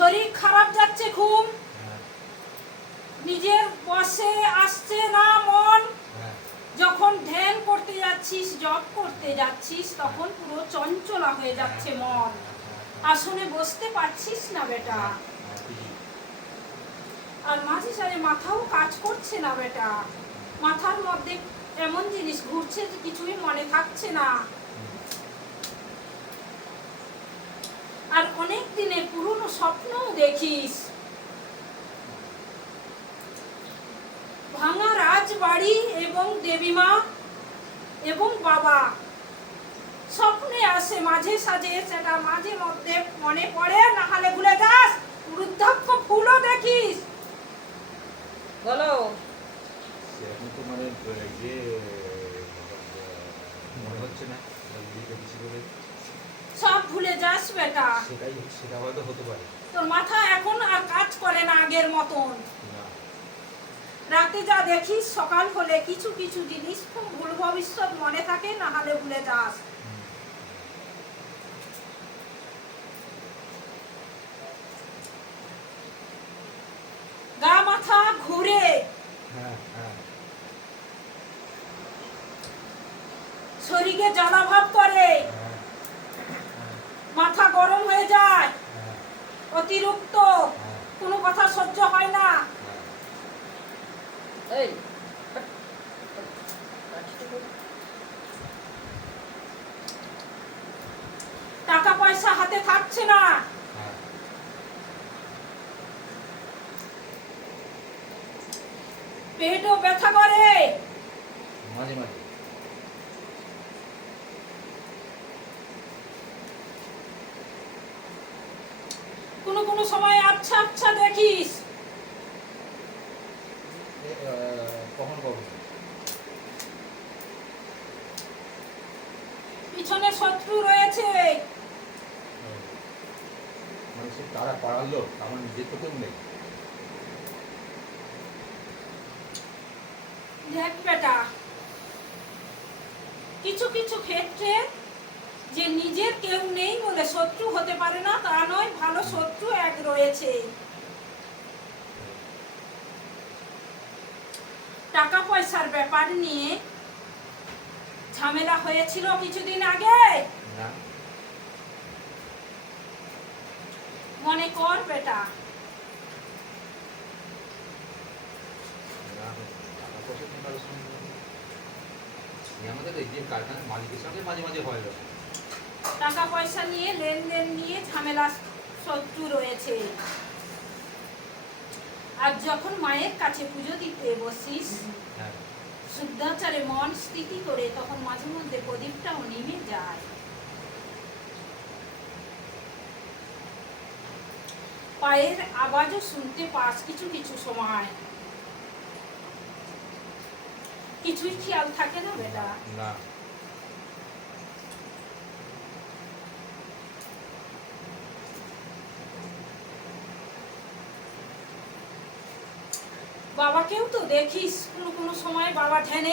শরীর খারাপ যাচ্ছে খুব। নিজের বসে আসছে না মন। যখন ধ্যান করতে যাচ্ছিস, জপ করতে যাচ্ছিস, তখন পুরো চঞ্চলা হয়ে যাচ্ছে মন। আসনে বসতে পারছিস না বেটা। আর মাঝে সাঝে মাথাও কাজ করছে না বেটা। মাথার মধ্যে এমন জিনিস ঘুরছে যে কিছুই মনে থাকছে না। আর অনেক দিনের পুরনো স্বপ্নও দেখিস। ভাঙা রাজবাড়ি এবং দেবীমা এবং বাবা। স্বপ্নে আসে মাঝে সাঝে, সেটা মাঝে মধ্যে মনে পড়ে না হলে ভুলে যাস বৃদ্ধাক্ষ ফুলও দেখিস। বলো। তো মানে ইয়ে মনে হচ্ছে না সব ভুলে যাস বেটা সেটাই সেটা হয়তো হতে পারে। তোর মাথা এখন আর কাজ করে না আগের মতন। রাতে যা দেখিস সকাল হলে কিছু কিছু জিনিস খুব ভুল ভবিষ্যৎ মনে থাকে না হলে ভুলে যাস। গা মাথা ঘুরে। হ্যাঁ হ্যাঁ। শরীরে জ্বালাভাব করে হ্যাঁ হ্যাঁ, মাথা গরম হয়ে যায় হ্যাঁ, হ্যাঁ, কোনো কথা সহ্য হয় না। এই টাকা পয়সা হাতে থাকছে না। পেটও ব্যথা করে। মাঝে মাঝে। কোনো কোনো সময় আচ্ছা আচ্ছা দেখিস। কখন কখন পিছনে শত্রু রয়েছে। মানে সে তারা পাড়ার লোক? আমার নিজের তো কেউ নেই। দেখ বেটা কিছু কিছু ক্ষেত্রে যে নিজের কেউ নেই বলে শত্রু হতে পারে না তা রয়েছে টাকা পয়সার ব্যাপার নিয়ে ঝামেলা হয়েছিল কিছুদিন আগে। মনে কর বেটা। না, টাকা পয়সা নিয়ে কারোর সঙ্গে এই আমাদের এই যে কারখানার মালিকের সঙ্গে মাঝে মাঝে হয় টাকা পয়সা নিয়ে লেনদেন নিয়ে ঝামেলা শত্রু রয়েছে। আর যখন মায়ের কাছে পুজো দিতে বসিস হ্যাঁ। শুদ্ধাচারে মন স্থিতি করে তখন মাঝে মধ্যে প্রদীপটাও নেমে যায়। পায়ের আওয়াজও শুনতে পাস কিছু কিছু সময়। কিছুই খেয়াল থাকে না বেটা? না বাবাকেও তো দেখিস কোনো কোনো সময় বাবা ধ্যানে